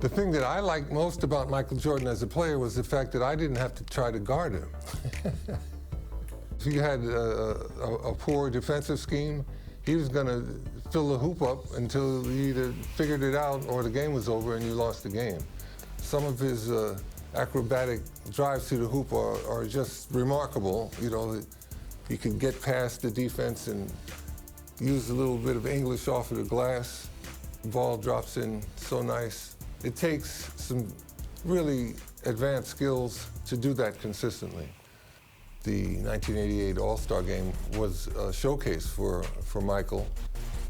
The thing that I liked most about Michael Jordan as a player was the fact that I didn't have to try to guard him. If you had a poor defensive scheme, he was going to fill the hoop up until you either figured it out or the game was over and you lost the game. Some of his acrobatic drives to the hoop are just remarkable. You know, he could get past the defense and use a little bit of English off of the glass. The ball drops in so nice. It takes some really advanced skills to do that consistently. The 1988 All-Star Game was a showcase for Michael.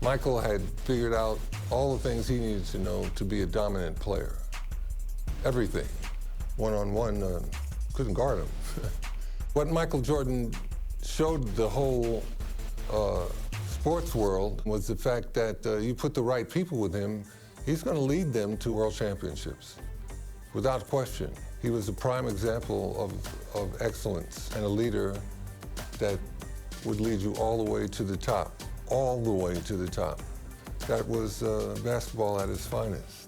Michael had figured out all the things he needed to know to be a dominant player. Everything. One-on-one, couldn't guard him. What Michael Jordan showed the whole sports world was the fact that you put the right people with him, he's going to lead them to world championships, without question. He was a prime example of excellence and a leader that would lead you all the way to the top, all the way to the top. That was basketball at its finest.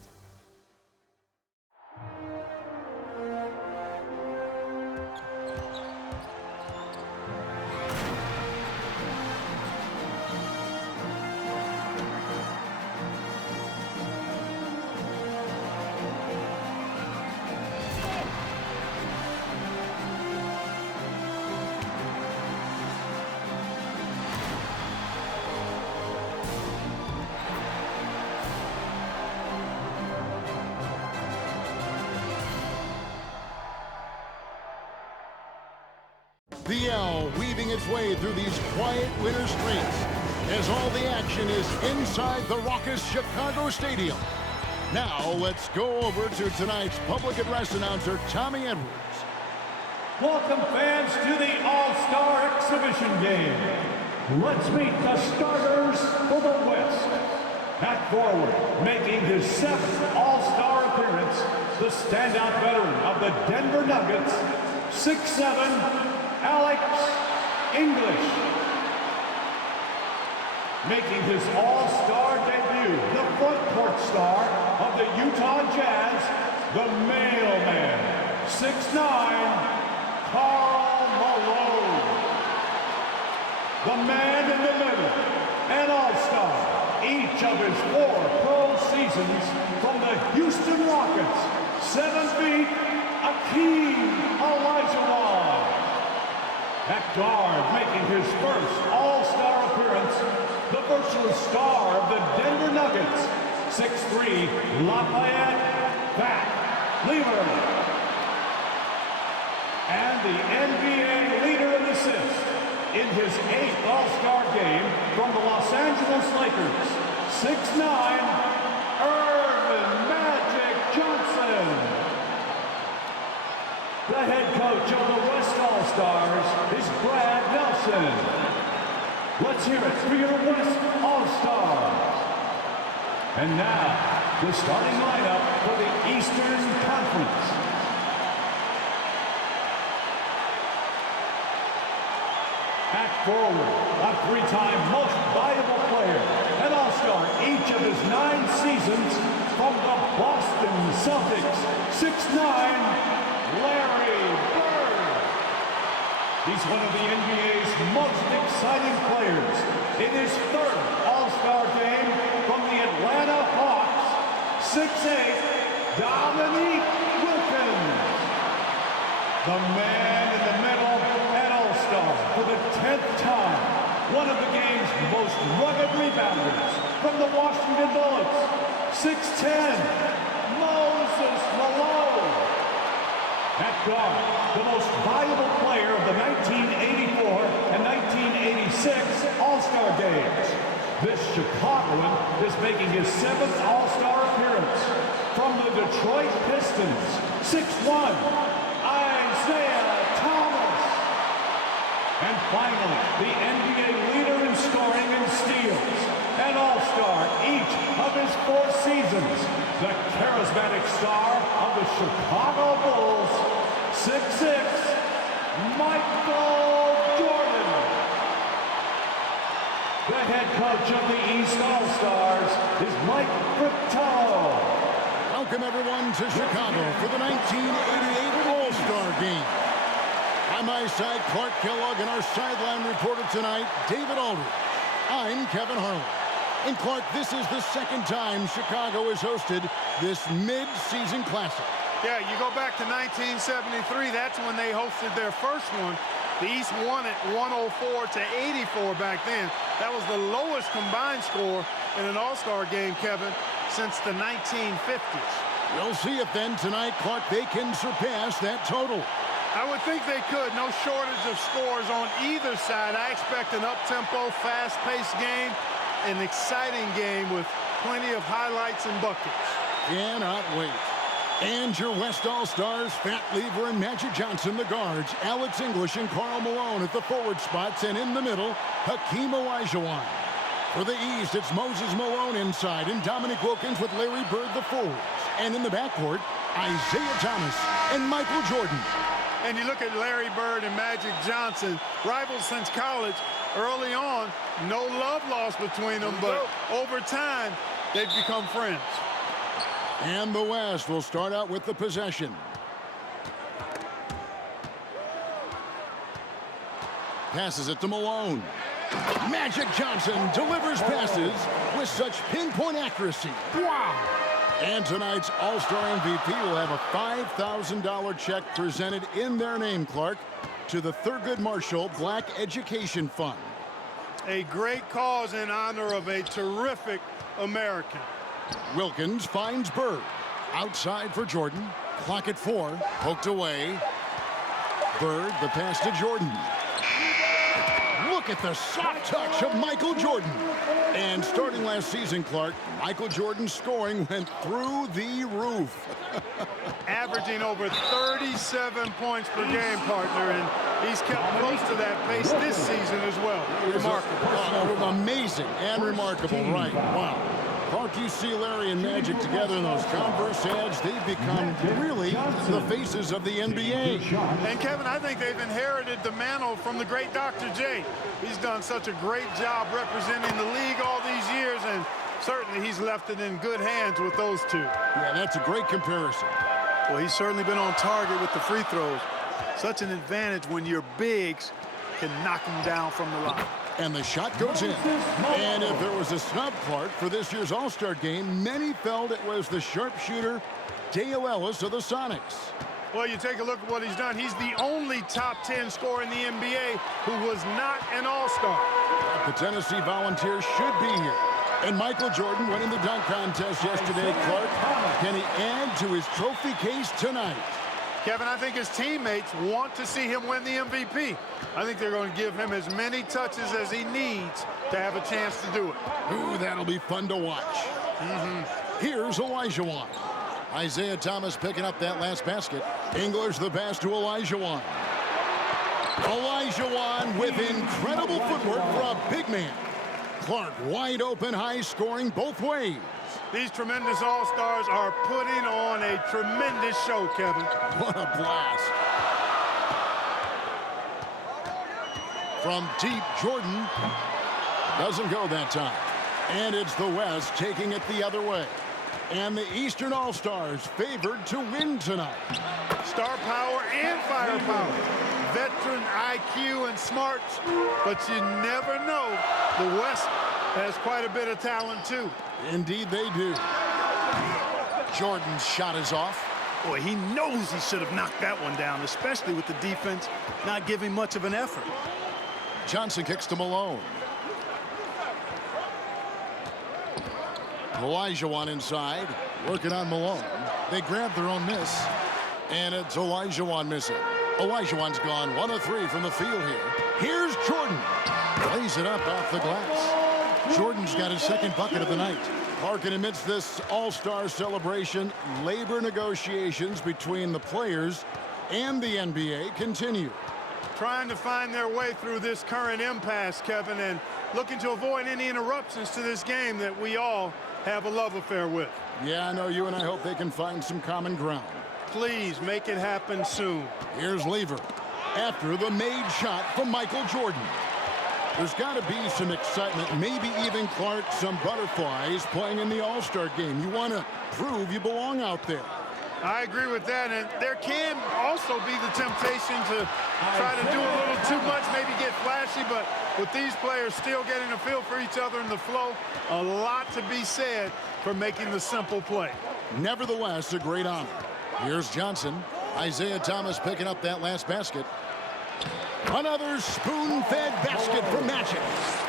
The L weaving its way through these quiet winter streets as all the action is inside the raucous Chicago Stadium. Now let's go over to tonight's public address announcer, Tommy Edwards. Welcome fans to the All-Star Exhibition Game. Let's meet the starters for the West. At forward, making his 7th All-Star appearance, the standout veteran of the Denver Nuggets, 6'7", Alex English. Making his All-Star debut, the front court star of the Utah Jazz, the mailman, 6'9", Karl Malone. The man in the middle, an All-Star, each of his 4 pro seasons from the Houston Rockets, 7 feet, Hakeem Olajuwon. At guard, making his first All-Star appearance, the versatile star of the Denver Nuggets, 6'3", Lafayette Fat Lever. And the NBA leader in assists in his 8th All-Star game from the Los Angeles Lakers, 6'9", Irvin Magic Johnson. The head coach of the West All-Stars is Brad Nelson. Let's hear it for your West All-Stars. And now, the starting lineup for the Eastern Conference. At forward, a 3-time most valuable player, an All-Star each of his 9 seasons from the Boston Celtics, 6'9", Larry Bird. He's one of the NBA's most exciting players in his 3rd All-Star game from the Atlanta Hawks, 6'8", Dominique Wilkins. The man in the middle, an All-Star for the 10th time, one of the game's most rugged rebounders from the Washington Bullets, 6'10", Moses Malone. At guard, the most valuable player of the 1984 and 1986 All-Star Games. This Chicagoan is making his 7th All-Star appearance from the Detroit Pistons, 6'1", Isaiah Thomas. And finally, the NBA leader in scoring and steals, an All-Star each of his 4 seasons, the charismatic star of the Chicago Bulls, 6'6", Michael Jordan. The head coach of the East All-Stars is Mike Fratello. Welcome, everyone, to Chicago for the 1988 All-Star Game. On my side, Clark Kellogg, and our sideline reporter tonight, David Aldridge. I'm Kevin Harlan. And Clark, this is the second time Chicago has hosted this mid-season classic. Yeah, you go back to 1973, that's when they hosted their first one. The East won it 104 to 84 back then. That was the lowest combined score in an All-Star game, Kevin, since the 1950s. We'll see if then tonight, Clark, they can surpass that total. I would think they could. No shortage of scores on either side. I expect an up-tempo, fast-paced game, an exciting game with plenty of highlights and buckets. Cannot wait. And your West All-Stars, Fat Lever and Magic Johnson, the guards, Alex English and Karl Malone at the forward spots, and in the middle, Hakeem Olajuwon. For the East, it's Moses Malone inside, and Dominique Wilkins with Larry Bird the forwards. And in the backcourt, Isaiah Thomas and Michael Jordan. And you look at Larry Bird and Magic Johnson, rivals since college. Early on, no love lost between them, but over time, they've become friends. And the West will start out with the possession. Passes it to Malone. Magic Johnson delivers passes with such pinpoint accuracy. Wow! And tonight's All-Star MVP will have a $5,000 check presented in their name, Clark, to the Thurgood Marshall Black Education Fund. A great cause in honor of a terrific American. Wilkins finds Bird. Outside for Jordan. Clock at 4. Poked away. Bird, the pass to Jordan. Look at the soft touch of Michael Jordan. And starting last season, Clark, Michael Jordan's scoring went through the roof. Averaging over 37 points per game, partner, and he's kept close to that pace this season as well. Remarkable. Amazing and remarkable, right. Wow. Clark, you see Larry and Magic together in those Converse ads. They've become really the faces of the NBA. And Kevin, I think they've inherited the mantle from the great Dr. J. He's done such a great job representing the league all these years, and certainly he's left it in good hands with those two. Yeah, that's a great comparison. Well, he's certainly been on target with the free throws. Such an advantage when your bigs can knock them down from the line. And the shot goes in. And if there was a snub, Clark, for this year's All-Star game, many felt it was the sharpshooter Dale Ellis of the Sonics. Well, you take a look at what he's done. He's the only top 10 scorer in the NBA who was not an All-Star. The Tennessee Volunteers should be here. And Michael Jordan winning the dunk contest yesterday, Clark. Can he add to his trophy case tonight? Kevin, I think his teammates want to see him win the MVP. I think they're going to give him as many touches as he needs to have a chance to do it. Ooh, that'll be fun to watch. Here's Olajuwon. Isaiah Thomas picking up that last basket. English the pass to Olajuwon. Olajuwon with incredible footwork for a big man. Clark wide open, high scoring both ways. These tremendous All-Stars are putting on a tremendous show, Kevin. What a blast. From deep, Jordan doesn't go that time. And it's the West taking it the other way. And the Eastern All-Stars favored to win tonight. Star power and firepower. Veteran IQ and smarts. But you never know. The West has quite a bit of talent, too. Indeed they do. Jordan's shot is off. Boy, he knows he should have knocked that one down, especially with the defense not giving much of an effort. Johnson kicks to Malone. Olajuwon inside, working on Malone. They grab their own miss, and it's Olajuwon missing. Olajuwon's gone 1 of 3 from the field here. Here's Jordan. Lays it up off the glass. Jordan's got his second bucket of the night. Larkin, amidst this All-Star celebration, labor negotiations between the players and the NBA continue. Trying to find their way through this current impasse, Kevin, and looking to avoid any interruptions to this game that we all have a love affair with. Yeah, I know you and I hope they can find some common ground. Please make it happen soon. Here's Lever after the made shot from Michael Jordan. There's got to be some excitement, maybe even, Clark, some butterflies playing in the All-Star game. You want to prove you belong out there. I agree with that, and there can also be the temptation to try to do a little too much, maybe get flashy, but with these players still getting a feel for each other in the flow, a lot to be said for making the simple play. Nevertheless, a great honor. Here's Johnson. Isaiah Thomas picking up that last basket. Another spoon-fed basket for Mchale.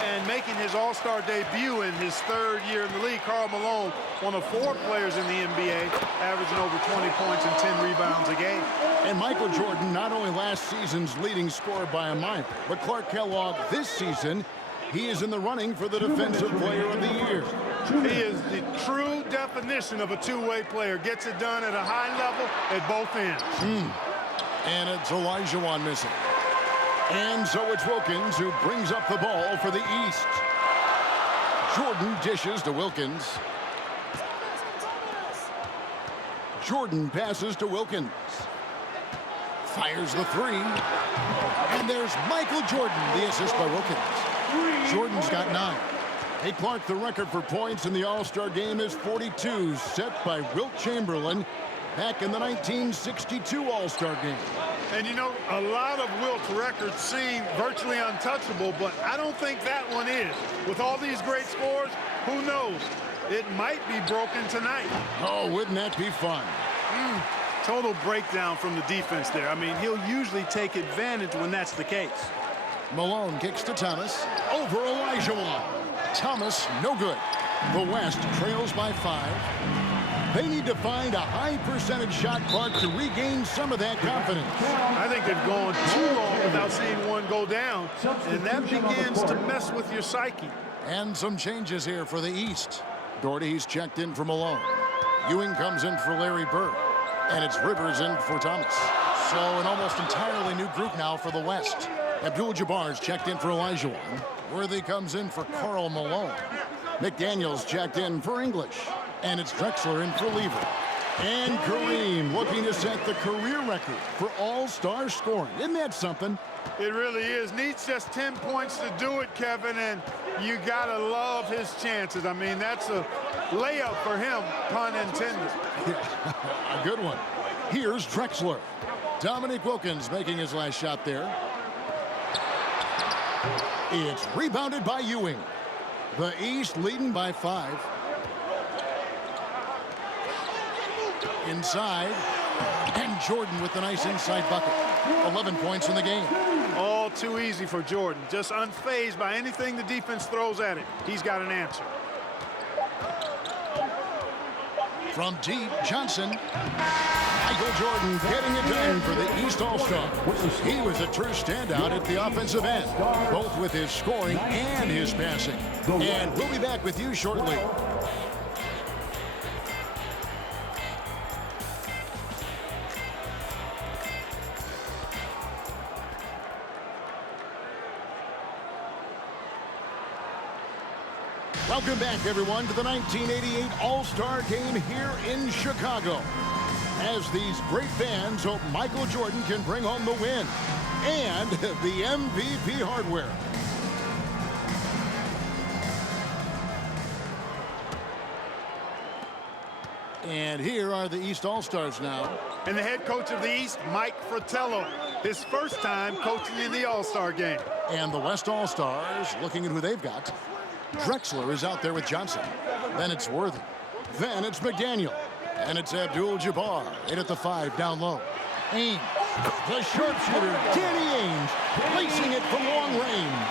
And making his All-Star debut in his third year in the league, Karl Malone, one of 4 players in the NBA, averaging over 20 points and 10 rebounds a game. And Michael Jordan, not only last season's leading scorer by a mile, but Clark Kellogg this season, he is in the running for the Defensive Player of the Year. He is the true definition of a two-way player. Gets it done at a high level at both ends. And it's Olajuwon missing. And so it's Wilkins who brings up the ball for the East. Jordan dishes to Wilkins. Jordan passes to Wilkins. Fires the 3. And there's Michael Jordan, the assist by Wilkins. Jordan's got 9. Hey, Clark, the record for points in the All-Star game is 42, set by Wilt Chamberlain back in the 1962 All-Star game. And, you know, a lot of Wilt's records seem virtually untouchable, but I don't think that one is. With all these great scores, who knows? It might be broken tonight. Oh, wouldn't that be fun? Total breakdown from the defense there. I mean, he'll usually take advantage when that's the case. Malone kicks to Thomas. Over Olajuwon. Thomas, no good. The West trails by 5. They need to find a high percentage shot, Clark, to regain some of that confidence. I think they've gone too long without seeing one go down, and that begins to mess with your psyche. And some changes here for the East. Doherty's checked in for Malone. Ewing comes in for Larry Bird. And it's Rivers in for Thomas. So an almost entirely new group now for the West. Abdul-Jabbar's checked in for Olajuwon. Worthy comes in for Karl Malone. McDaniel's checked in for English. And it's Drexler in for Lever. And Kareem looking to set the career record for all-star scoring. Isn't that something? It really is. Needs just 10 points to do it, Kevin, and you got to love his chances. I mean, that's a layup for him, pun intended. A good one. Here's Drexler. Dominique Wilkins making his last shot there. It's rebounded by Ewing. The East leading by 5. Inside. And Jordan with the nice inside bucket. 11 points in the game. All too easy for Jordan. Just unfazed by anything the defense throws at him. He's got an answer. From deep, Johnson. Michael Jordan getting it done for the East All-Star. He was a true standout at the offensive end, both with his scoring and his passing. And we'll be back with you shortly. Welcome back, everyone, to the 1988 All-Star Game here in Chicago. As these great fans hope Michael Jordan can bring home the win and the MVP hardware. And here are the East All-Stars now. And the head coach of the East, Mike Fratello. His first time coaching in the All-Star game. And the West All-Stars, looking at who they've got. Drexler is out there with Johnson. Then it's Worthy. Then it's McDaniel. And it's Abdul-Jabbar in at the 5 down low. Ainge, the sharpshooter, Danny Ainge, placing it from long range.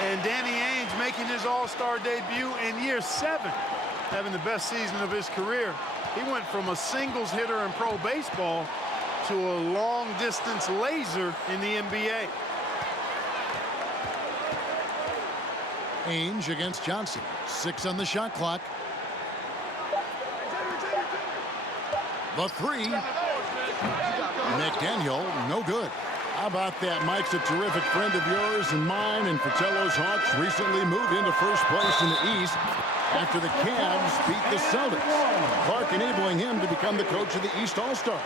And Danny Ainge making his All-Star debut in year 7, having the best season of his career. He went from a singles hitter in pro baseball to a long-distance laser in the NBA. Ainge against Johnson. 6 on the shot clock. The 3. McDaniel, no good. How about that? Mike's a terrific friend of yours and mine, and Fratello's Hawks recently moved into first place in the East after the Cavs beat the Celtics. Clark enabling him to become the coach of the East All-Star.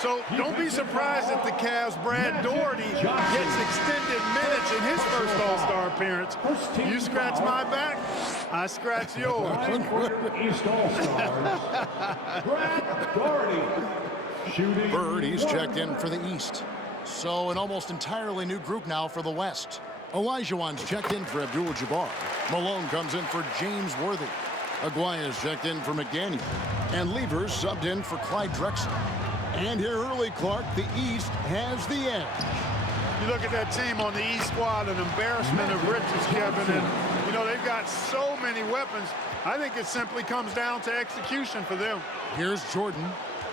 So don't be surprised if the Cavs' Brad Daugherty gets extended minutes in his first All-Star appearance. You scratch my back, I scratch yours. East All-Stars, Brad Daugherty. Shooting Bird, he's checked in for the East. So an almost entirely new group now for the West. Olajuwon's checked in for Abdul-Jabbar. Malone comes in for James Worthy. Aguaya's checked in for McDaniel. And Lever's subbed in for Clyde Drexler. And here early, Clark, the East has the edge. You look at that team on the East squad, an embarrassment of riches, Kevin. And, you know, they've got so many weapons. I think it simply comes down to execution for them. Here's Jordan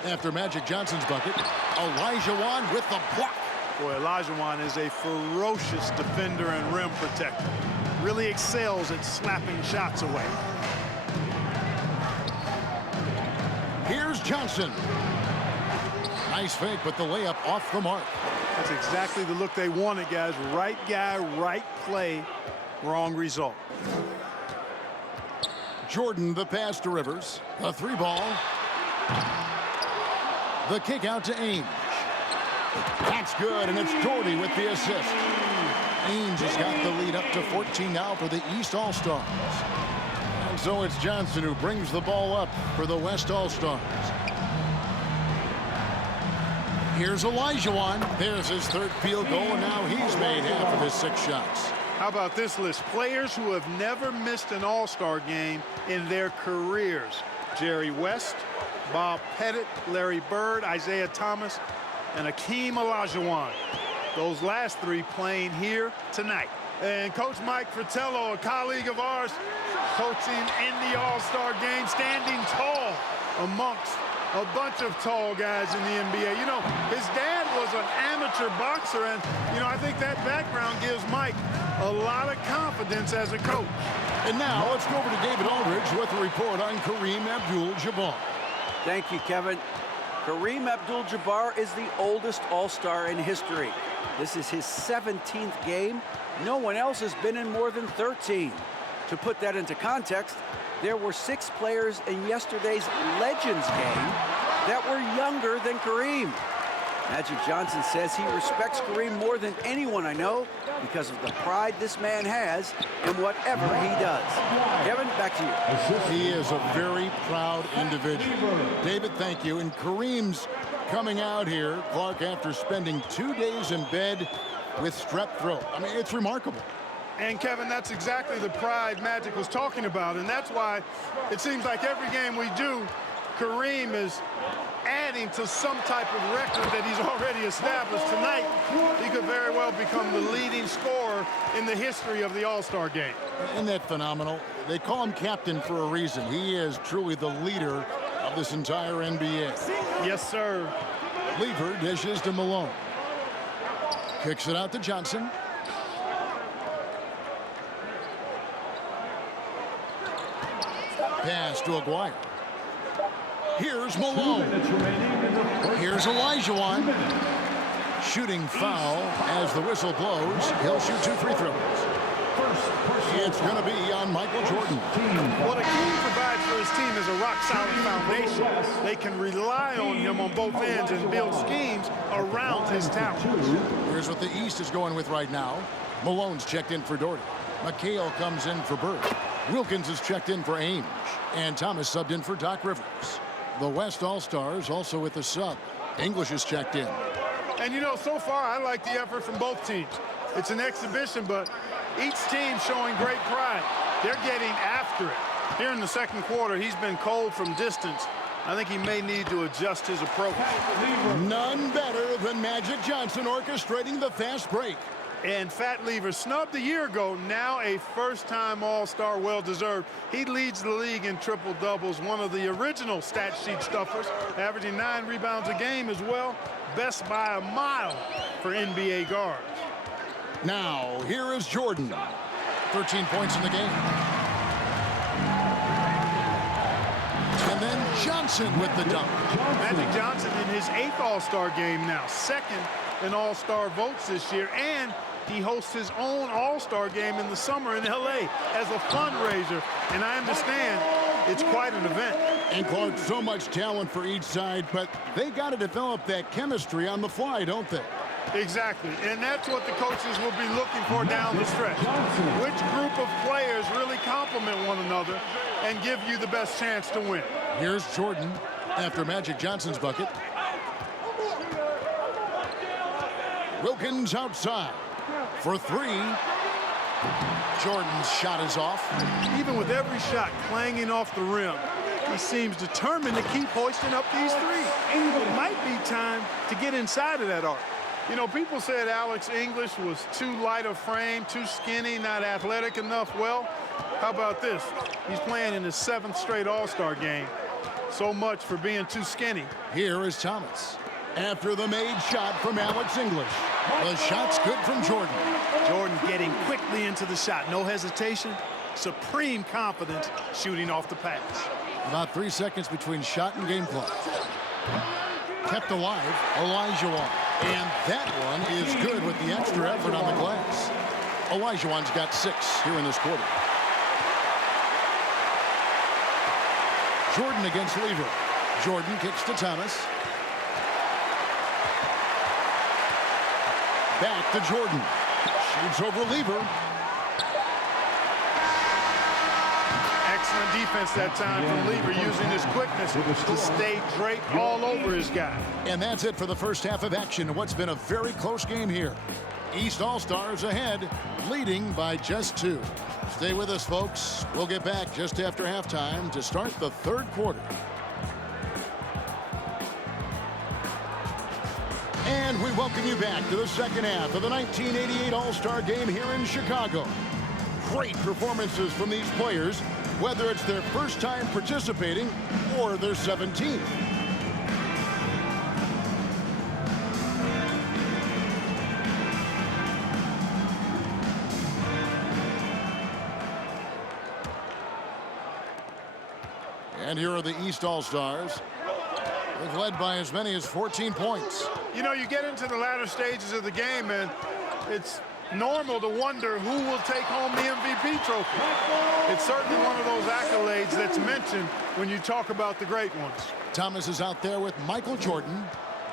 after Magic Johnson's bucket. Olajuwon with the block. Boy, Olajuwon is a ferocious defender and rim protector. Really excels at slapping shots away. Here's Johnson. Nice fake, but the layup off the mark. That's exactly the look they wanted, guys. Right guy, right play, wrong result. Jordan, the pass to Rivers. A three ball. The kick out to Ainge. That's good, and it's Daugherty with the assist. Ainge has got the lead up to 14 now for the East All-Stars. And so it's Johnson who brings the ball up for the West All-Stars. Here's Olajuwon. There's his third field goal, and now he's made half of his 6 shots. How about this list? Players who have never missed an All-Star game in their careers. Jerry West, Bob Pettit, Larry Bird, Isaiah Thomas, and Hakeem Olajuwon. Those last 3 playing here tonight. And Coach Mike Fratello, a colleague of ours, coaching in the All-Star game, standing tall amongst a bunch of tall guys in the NBA. You know, his dad was an amateur boxer, and, you know, I think that background gives Mike a lot of confidence as a coach. And now let's go over to David Aldridge with a report on Kareem Abdul-Jabbar. Thank you, Kevin. Kareem Abdul-Jabbar is the oldest All-Star in history. This is his 17th game. No one else has been in more than 13. To put that into context, there were 6 players in yesterday's Legends game that were younger than Kareem. Magic Johnson says he respects Kareem more than anyone I know because of the pride this man has in whatever he does. Kevin, back to you. He is a very proud individual. David, thank you. And Kareem's coming out here, Clark, after spending 2 days in bed with strep throat. I mean, it's remarkable. And, Kevin, that's exactly the pride Magic was talking about. And that's why it seems like every game we do, Kareem is adding to some type of record that he's already established. Tonight, he could very well become the leading scorer in the history of the All-Star game. Isn't that phenomenal? They call him captain for a reason. He is truly the leader of this entire NBA. Yes, sir. Lever dishes to Malone. Kicks it out to Johnson. Pass to Aguirre. Here's Malone. Here's Olajuwon. Shooting foul as the whistle blows. He'll shoot 2 free throws. It's going to be on Michael Jordan. What Hakeem provides for his team is a rock-solid foundation. They can rely on him on both ends and build schemes around his talent. Here's what the East is going with right now. Malone's checked in for Daugherty. Mchale comes in for Bird. Wilkins is checked in for Ainge. And Thomas subbed in for Doc Rivers. The West All-Stars also with the sub. English is checked in. And, you know, so far I like the effort from both teams. It's an exhibition, but each team showing great pride. They're getting after it. Here in the second quarter, he's been cold from distance. I think he may need to adjust his approach. None better than Magic Johnson orchestrating the fast break. And Fat Lever, snubbed a year ago, now a first-time All-Star, well-deserved. He leads the league in triple-doubles, one of the original stat sheet stuffers, averaging 9 rebounds a game as well. Best by a mile for NBA guards. Now, here is Jordan. 13 points in the game. And then Johnson with the dunk. Magic Johnson in his 8th All-Star game now, 2nd in All-Star votes this year, and he hosts his own All-Star game in the summer in LA as a fundraiser, and I understand it's quite an event. And Clark, so much talent for each side, but they got to develop that chemistry on the fly, don't they? Exactly, and that's what the coaches will be looking for down the stretch. Which group of players really complement one another and give you the best chance to win? Here's Jordan after Magic Johnson's bucket. Wilkins outside for three. Jordan's shot is off. Even with every shot clanging off the rim, he seems determined to keep hoisting up these threes. It might be time to get inside of that arc. You know, people said Alex English was too light of frame, too skinny, not athletic enough. Well, how about this? He's playing in his 7th straight All-Star game. So much for being too skinny. Here is Thomas after the made shot from Alex English. The shot's good from Jordan. Jordan getting quickly into the shot. No hesitation. Supreme confidence shooting off the pass. About 3 seconds between shot and game clock. Kept alive, Olajuwon. And that one is good with the extra effort on the glass. Olajuwon's got 6 here in this quarter. Jordan against Lever. Jordan kicks to Thomas. Back to Jordan. Shoots over Lever. Excellent defense that time from Lever, using his quickness to stay draped all over his guy. And that's it for the first half of action in what's been a very close game here. East All-Stars ahead, leading by just 2. Stay with us, folks. We'll get back just after halftime to start the 3rd quarter. And we welcome you back to the second half of the 1988 All-Star Game here in Chicago. Great performances from these players, whether it's their first time participating or their 17th. And here are the East All-Stars. They've led by as many as 14 points. You know, you get into the latter stages of the game, and it's normal to wonder who will take home the MVP trophy. It's certainly one of those accolades that's mentioned when you talk about the great ones. Thomas is out there with Michael Jordan.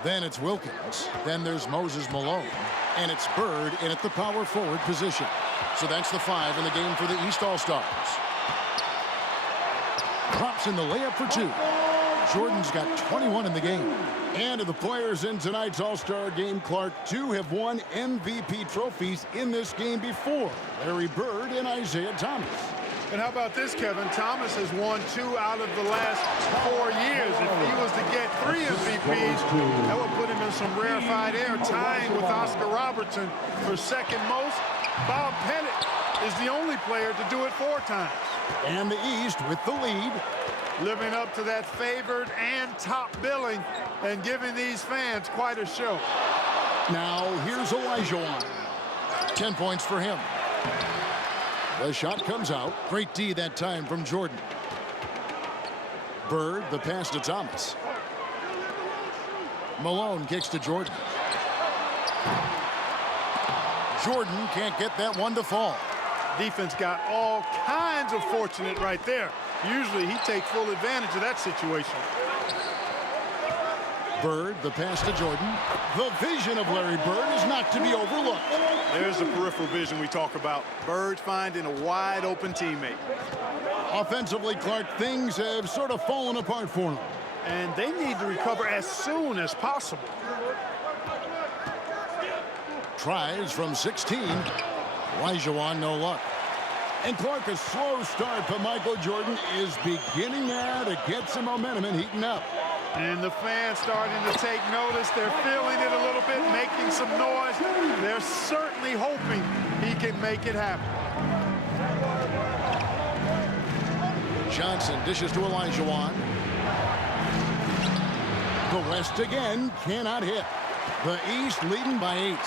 Then it's Wilkins. Then there's Moses Malone. And it's Bird in at the power forward position. So that's the 5 in the game for the East All-Stars. Drops in the layup for 2. Jordan's got 21 in the game. And of the players in tonight's All-Star game, Clark, 2 have won MVP trophies in this game before. Larry Bird and Isaiah Thomas. And how about this, Kevin? Thomas has won 2 out of the last 4 years. If he was to get 3 MVPs, that would put him in some rarefied air, tying with Oscar Robertson for second most. Bob Pettit is the only player to do it 4 times. And the East with the lead. Living up to that favored and top billing and giving these fans quite a show. Now here's Olajuwon. 10 points for him. The shot comes out. Great D that time from Jordan. Bird, the pass to Thomas. Malone kicks to Jordan. Jordan can't get that one to fall. Defense got all kinds of fortunate right there. Usually he takes full advantage of that situation. Bird, the pass to Jordan. The vision of Larry Bird is not to be overlooked. There's the peripheral vision we talk about. Bird finding a wide open teammate. Offensively, Clark, things have sort of fallen apart for him. And they need to recover as soon as possible. Tries from 16. Olajuwon, no luck. And Clark, a slow start for Michael Jordan is beginning now to get some momentum and heating up. And the fans starting to take notice. They're feeling it a little bit, making some noise. They're certainly hoping he can make it happen. Johnson dishes to Olajuwon. The West again cannot hit. The East leading by 8.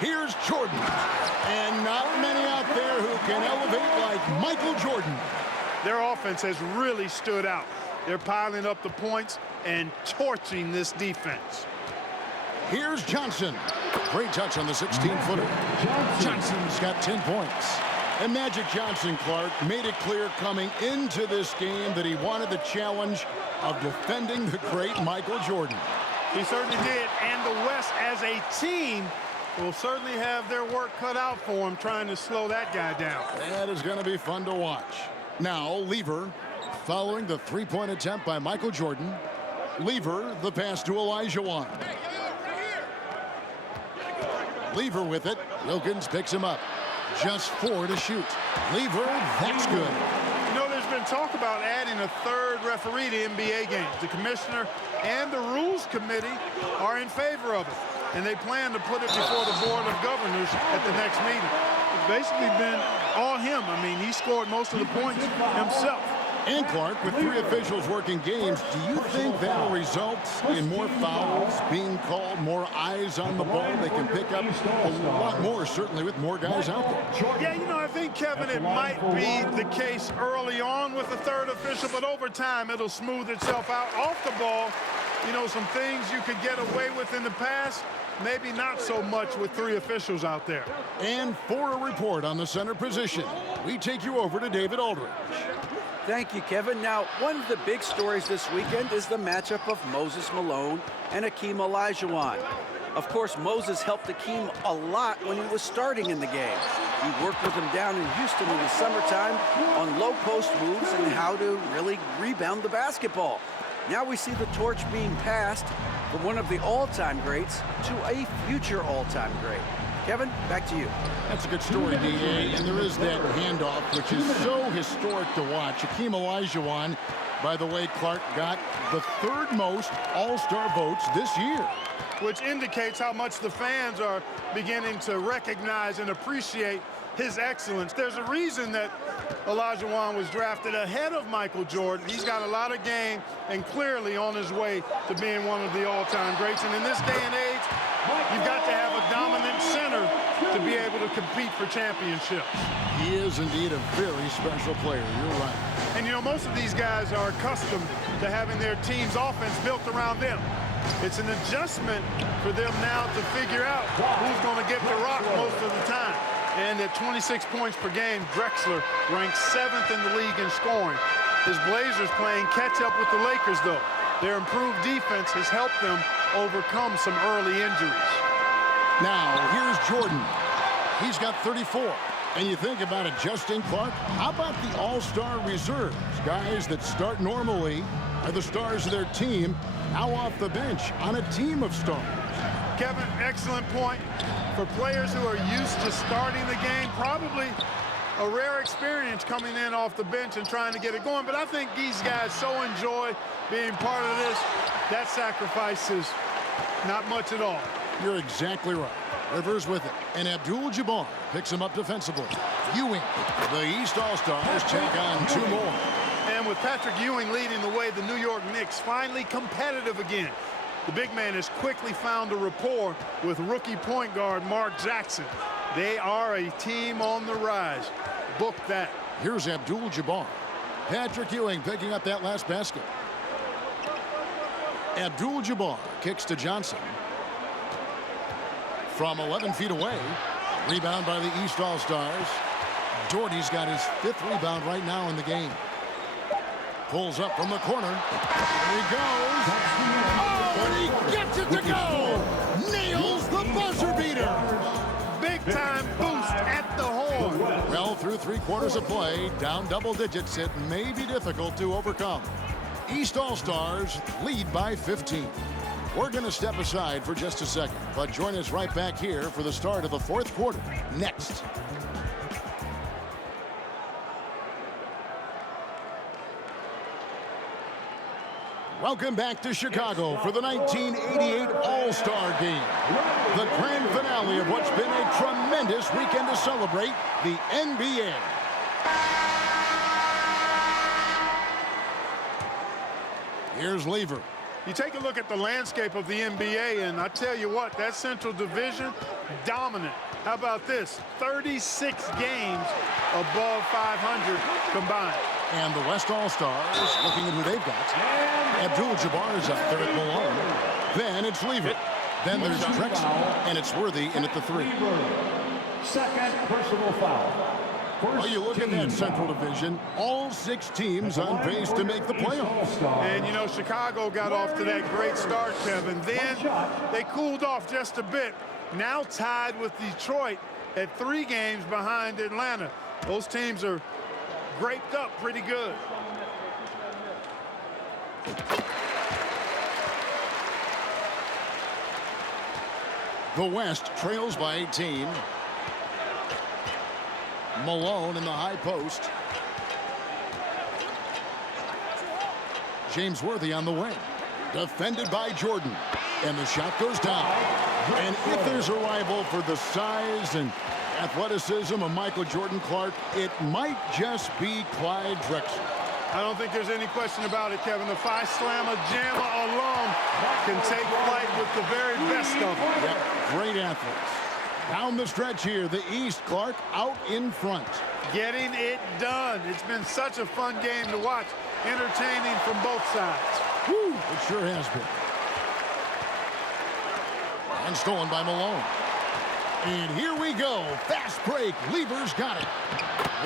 Here's Jordan. And not many out there who can elevate like Michael Jordan. Their offense has really stood out. They're piling up the points and torching this defense. Here's Johnson. Great touch on the 16-footer. Johnson's got 10 points. And Magic Johnson, Clark, made it clear coming into this game that he wanted the challenge of defending the great Michael Jordan. He certainly did, and the West as a team will certainly have their work cut out for him trying to slow that guy down. That is going to be fun to watch. Now, Lever following the three-point attempt by Michael Jordan. Lever, the pass to Olajuwon. Lever with it. Wilkins picks him up. Just 4 to shoot. Lever, that's good. You know, there's been talk about adding a third referee to NBA games. The commissioner and the rules committee are in favor of it, and they plan to put it before the board of governors at the next meeting. It's basically been all him. I mean, he scored most of the points himself. And Clark, with 3 officials working games, do you think that will result in more fouls being called, more eyes on the ball? They can pick up a lot more, certainly with more guys out there. Yeah, you know, I think, Kevin, it might be the case early on with the third official, but over time it'll smooth itself out. Off the ball, you know, some things you could get away with in the past, maybe not so much with 3 officials out there. And for a report on the center position, we take you over to David Aldridge. Thank you, Kevin. Now, one of the big stories this weekend is the matchup of Moses Malone and Hakeem Olajuwon. Of course, Moses helped Hakeem a lot when he was starting in the game. He worked with him down in Houston in the summertime on low post moves and how to really rebound the basketball. Now we see the torch being passed from one of the all-time greats to a future all-time great. Kevin, back to you. That's a good story, D.A. And there is that handoff, which is so historic to watch. Hakeem Olajuwon, by the way, Clark, got the 3rd most All-Star votes this year. Which indicates how much the fans are beginning to recognize and appreciate his excellence. There's a reason that Olajuwon was drafted ahead of Michael Jordan. He's got a lot of game and clearly on his way to being one of the all-time greats. And in this day and age, you've got to have a dominant center to be able to compete for championships. He is indeed a very special player. You're right. And, you know, most of these guys are accustomed to having their team's offense built around them. It's an adjustment for them now to figure out who's going to get the rock most of the time. And at 26 points per game, Drexler ranks 7th in the league in scoring. His Blazers playing catch-up with the Lakers, though. Their improved defense has helped them overcome some early injuries. Now, here's Jordan. He's got 34. And you think about adjusting, Clark, how about the all-star reserves? Guys that start normally are the stars of their team, now off the bench on a team of stars. Kevin, excellent point. For players who are used to starting the game, probably a rare experience coming in off the bench and trying to get it going. But I think these guys so enjoy being part of this, that sacrifice is not much at all. You're exactly right. Rivers with it, and Abdul-Jabbar picks him up defensively. Ewing, the East All-Stars take on 2 more. And with Patrick Ewing leading the way, the New York Knicks finally competitive again. The big man has quickly found a rapport with rookie point guard Mark Jackson. They are a team on the rise. Book that. Here's Abdul-Jabbar. Patrick Ewing picking up that last basket. Abdul-Jabbar kicks to Johnson. From 11 feet away, rebound by the East All-Stars. Doherty's got his 5th rebound right now in the game. Pulls up from the corner. There he goes. Oh, and he gets it to go. Nails the buzzer beater. Big time boost at the horn. Well, through 3 quarters of play, down double digits, it may be difficult to overcome. East All-Stars lead by 15. We're going to step aside for just a second, but join us right back here for the start of the 4th quarter next. Welcome back to Chicago for the 1988 All-Star Game. The grand finale of what's been a tremendous weekend to celebrate the NBA. Here's Lever. You take a look at the landscape of the NBA, and I tell you what, that Central Division, dominant. How about this? 36 games above 500 combined. And the West All-Stars, looking at who they've got. Abdul-Jabbar is up there at Malone. Then it's Lever. Then there's Drexler, and it's Worthy in at the 3. Second personal foul. Well, you look at that Central Division, all 6 teams on pace to make the playoffs. And, you know, Chicago got off to that great start, Kevin. Then they cooled off just a bit. Now tied with Detroit at 3 games behind Atlanta. Those teams are graped up pretty good. The West trails by 18. Malone in the high post. James Worthy on the wing. Defended by Jordan. And the shot goes down. And if there's a rival for the size and athleticism of Michael Jordan Clark, it might just be Clyde Drexler. I don't think there's any question about it, Kevin. The Phi Slamma Jamma alum can take flight with the very best of them. Yep, great athletes. Down the stretch here, the East, Clark out in front. Getting it done. It's been such a fun game to watch. Entertaining from both sides. Woo, it sure has been. And stolen by Malone. And here we go. Fast break. Lever's got it.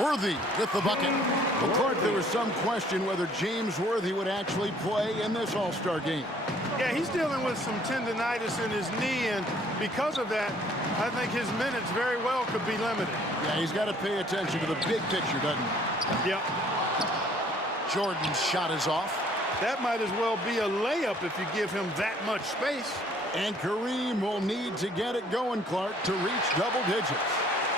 Worthy with the bucket. Well, Clark, there was some question whether James Worthy would actually play in this All-Star game. Yeah, he's dealing with some tendonitis in his knee, and because of that, I think his minutes very well could be limited. Yeah, he's got to pay attention to the big picture, doesn't he? Yep. Jordan's shot is off. That might as well be a layup if you give him that much space. And Kareem will need to get it going, Clark, to reach double digits.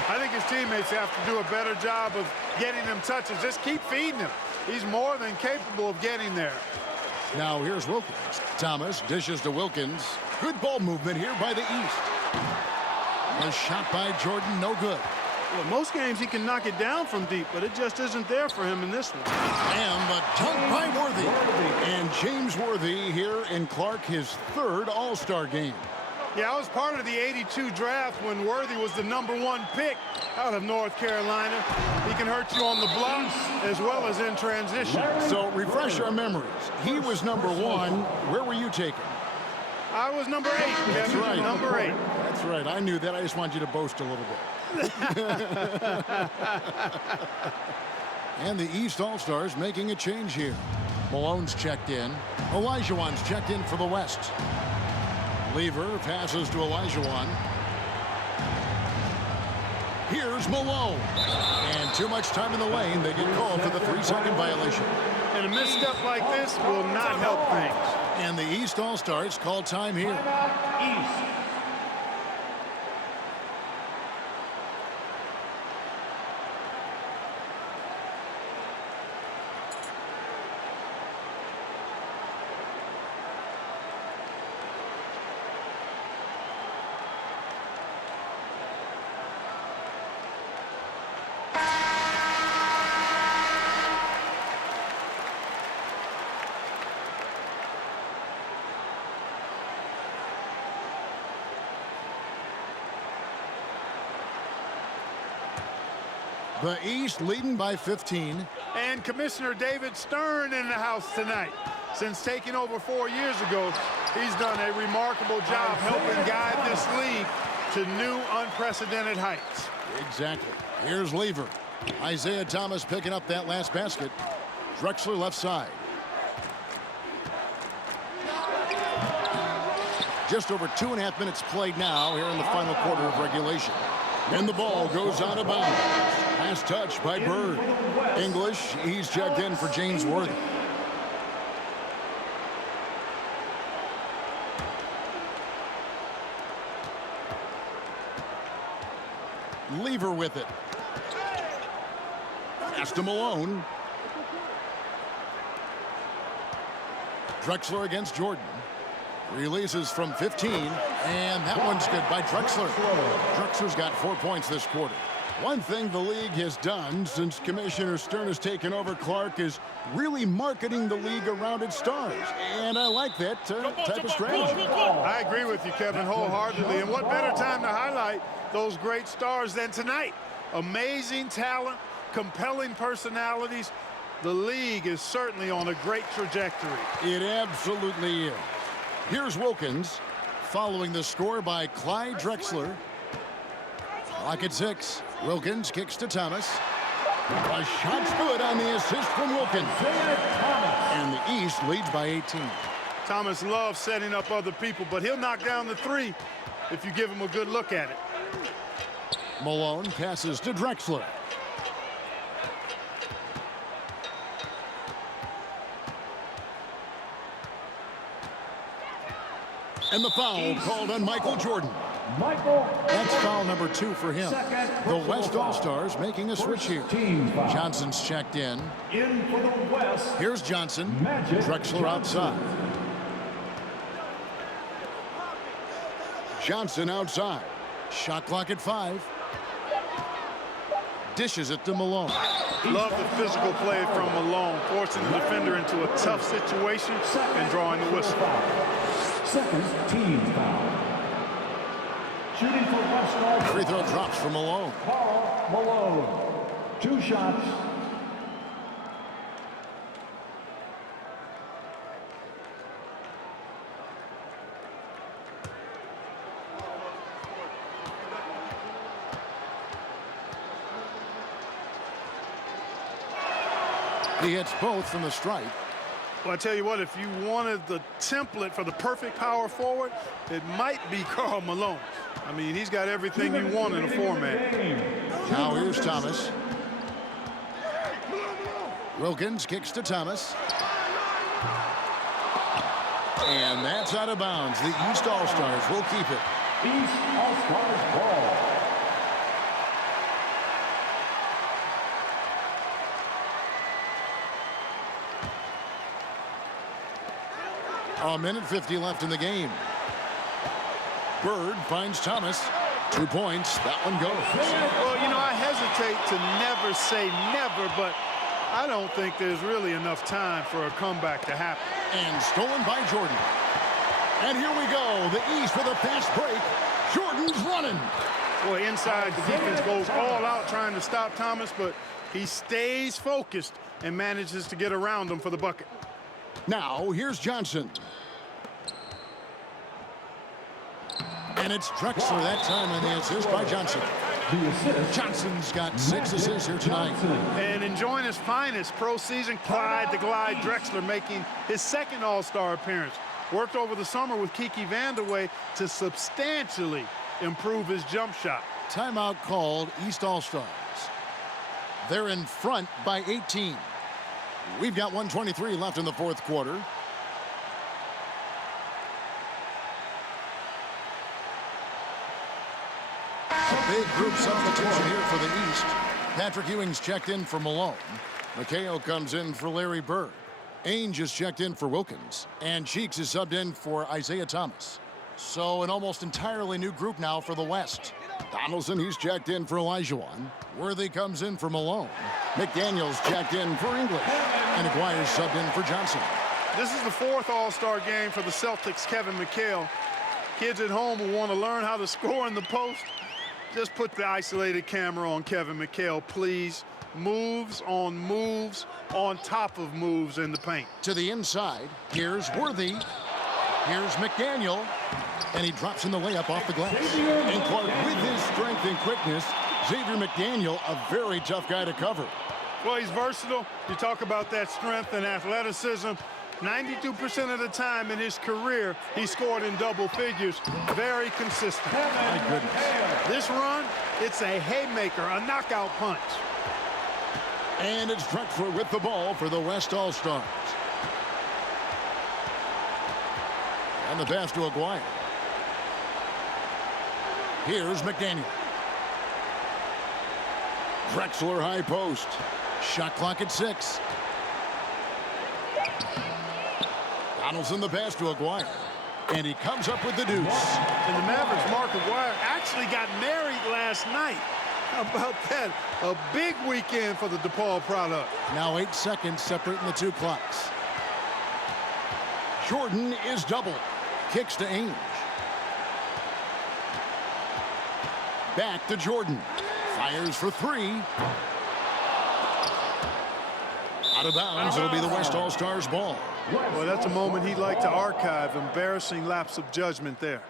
I think his teammates have to do a better job of getting him touches. Just keep feeding him. He's more than capable of getting there. Now here's Wilkins. Thomas dishes to Wilkins. Good ball movement here by the East. A shot by Jordan, no good. Well, most games he can knock it down from deep, but it just isn't there for him in this one. And the dunk by Worthy. And James Worthy here in Clark, his 3rd All-Star game. Yeah, I was part of the '82 draft when Worthy was the #1 pick out of North Carolina. He can hurt you on the block as well as in transition. So refresh our memories. He was #1. Where were you taken? I was #8. That's right. #8. That's right. I knew that. I just wanted you to boast a little bit. And the East All-Stars making a change here. Malone's checked in. Olajuwon's checked in for the West. Lever passes to Olajuwon. Here's Malone. And too much time in the lane. They get called for the 3-second violation. And a misstep like this will not help things. And the East All-Stars call time here. East. The East leading by 15. And Commissioner David Stern in the house tonight. Since taking over 4 years ago, he's done a remarkable job helping guide this league to new unprecedented heights. Exactly. Here's Lever. Isaiah Thomas picking up that last basket. Drexler left side. Just over 2.5 minutes played now here in the final quarter of regulation. And the ball goes out of bounds. Last touch by Bird. English, he's checked in for James Worthy. Lever with it. Pass to Malone. Drexler against Jordan. Releases from 15, and that one's good by Drexler. Drexler's got 4 points this quarter. One thing the league has done since Commissioner Stern has taken over, Clark, is really marketing the league around its stars. And I like that type of strategy. I agree with you, Kevin, wholeheartedly. And what better time to highlight those great stars than tonight? Amazing talent, compelling personalities. The league is certainly on a great trajectory. It absolutely is. Here's Wilkins, following the score by Clyde Drexler. Clock at 6. Wilkins kicks to Thomas. A shot's good on the assist from Wilkins. And the East leads by 18. Thomas loves setting up other people, but he'll knock down the three if you give him a good look at it. Malone passes to Drexler. And the foul called on Michael Jordan. That's foul number 2 for him. The West All-Stars making a switch here. Johnson's checked in. In for the West. Here's Johnson. Drexler outside. Johnson outside. Shot clock at 5. Dishes it to Malone. Love the physical play from Malone, forcing the defender into a tough situation and drawing the whistle. Second team foul. Shooting for West All-Stars. Free throw drops for Malone. Karl Malone. 2 shots. He hits both from the stripe. Well, I tell you what, if you wanted the template for the perfect power forward, it might be Karl Malone. I mean, he's got everything you want in a format. Now here's Thomas. Wilkins kicks to Thomas. And that's out of bounds. The East All-Stars will keep it. East All-Stars ball. A minute 50 left in the game. Bird finds Thomas. 2 points. That one goes. Well, you know, I hesitate to never say never, but I don't think there's really enough time for a comeback to happen. And stolen by Jordan. And here we go. The East with a fast break. Jordan's running. Boy, inside, the defense goes all out trying to stop Thomas, but he stays focused and manages to get around him for the bucket. Now, here's Johnson. And it's Drexler that time on the assist by Johnson. Johnson's got 6 assists here tonight. And enjoying his finest pro season, Clyde the Glide Drexler making his 2nd All-Star appearance. Worked over the summer with Kiki Vandeweghe to substantially improve his jump shot. Timeout called, East All-Stars. They're in front by 18. We've got 1:23 left in the 4th quarter. A big group substitution here for the East. Patrick Ewing's checked in for Malone. Mchale comes in for Larry Bird. Ainge is checked in for Wilkins. And Cheeks is subbed in for Isaiah Thomas. So an almost entirely new group now for the West. Donaldson, he's checked in for Olajuwon. Worthy comes in for Malone. McDaniel's checked in for English. And Aguirre's subbed in for Johnson. This is the 4th All-Star game for the Celtics' Kevin Mchale. Kids at home who want to learn how to score in the post, just put the isolated camera on Kevin Mchale, please. Moves on top of moves in the paint. To the inside, here's Worthy. Here's McDaniel. And he drops in the layup off the glass. And Clark, with his strength and quickness, Xavier Mcdaniel, a very tough guy to cover. Well, he's versatile. You talk about that strength and athleticism. 92% of the time in his career, he scored in double figures. Very consistent. My goodness. This run, it's a haymaker, a knockout punch. And it's Drexler with the ball for the West All-Stars. And the pass to Aguirre. Here's McDaniel. Drexler high post. Shot clock at 6. Donaldson the pass to Aguirre. And he comes up with the deuce. And the Mavericks' Mark Aguirre actually got married last night. How about that? A big weekend for the DePaul product. Now 8 seconds separating the 2 clocks. Jordan is doubled. Kicks to Ainge. Back to Jordan. Fires for 3. Out of bounds. It'll be the West All-Stars ball. Well, that's a moment he'd like to archive. Embarrassing lapse of judgment there.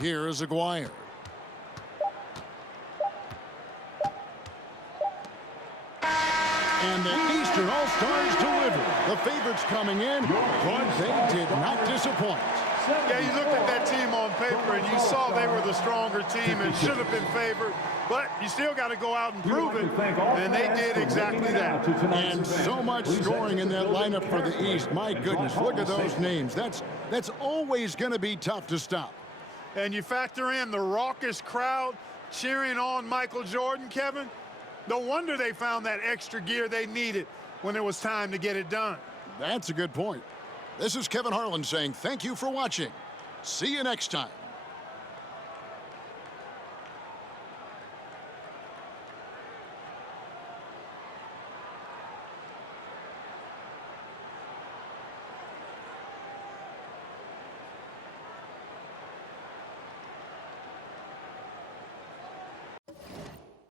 Here is Aguirre. And the Eastern All-Stars deliver. The favorites coming in, but they did not disappoint. Yeah, you looked at that team on paper and you saw they were the stronger team and should have been favored, but you still got to go out and prove it, and they did exactly that. And so much scoring in that lineup for the East. My goodness, look at those names. That's always going to be tough to stop. And you factor in the raucous crowd cheering on Michael Jordan, Kevin. No wonder they found that extra gear they needed when it was time to get it done. That's a good point. This is Kevin Harlan saying thank you for watching. See you next time.